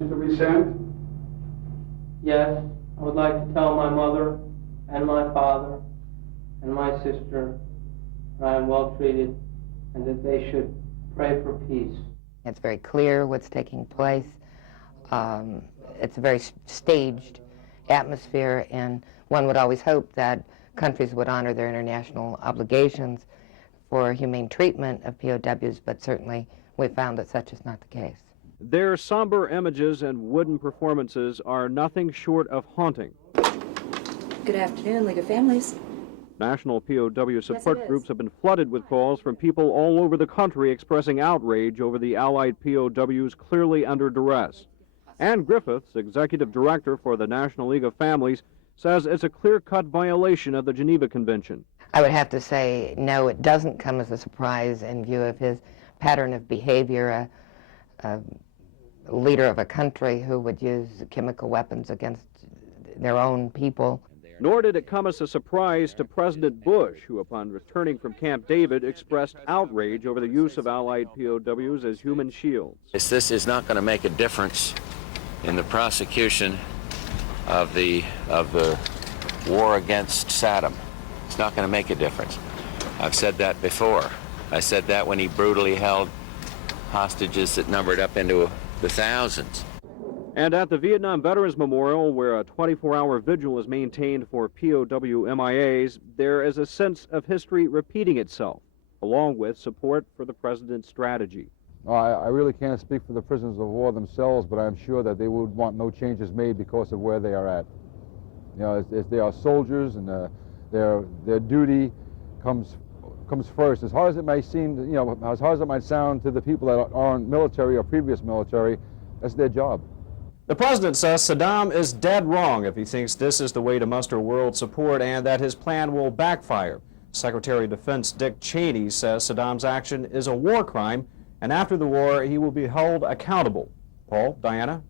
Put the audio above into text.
To resent? Yes, I would like to tell my mother and my father and my sister that I am well treated and that they should pray for peace. It's very clear what's taking place. It's a very staged atmosphere, and one would always hope that countries would honor their international obligations for humane treatment of POWs, but certainly we've found that such is not the case. Their somber images and wooden performances are nothing short of haunting. Good afternoon, League of Families. National POW support groups have been flooded with calls from people all over the country expressing outrage over the Allied POWs clearly under duress. Ann Griffiths, executive director for the National League of Families, says it's a clear-cut violation of the Geneva Convention. I would have to say, no, it doesn't come as a surprise in view of his pattern of behavior, a leader of a country who would use chemical weapons against their own people. Nor did it come as a surprise to President Bush, who, upon returning from Camp David, expressed outrage over the use of Allied POWs as human shields. This is not going to make a difference in the prosecution of the war against Saddam. It's not going to make a difference. I've said that before. I said that when he brutally held hostages that numbered up into the thousands. And at the Vietnam Veterans Memorial, where a 24-hour vigil is maintained for POW MIAs, there is a sense of history repeating itself, along with support for the president's strategy. I really can't speak for the prisoners of war themselves, but I'm sure that they would want no changes made because of where they are at. You know, they are soldiers, and their duty comes first. As hard as it might seem, you know, as hard as it might sound to the people that aren't military or previous military, that's their job. The president says Saddam is dead wrong if he thinks this is the way to muster world support and that his plan will backfire. Secretary of Defense Dick Cheney says Saddam's action is a war crime, and after the war he will be held accountable. Paul, Diana?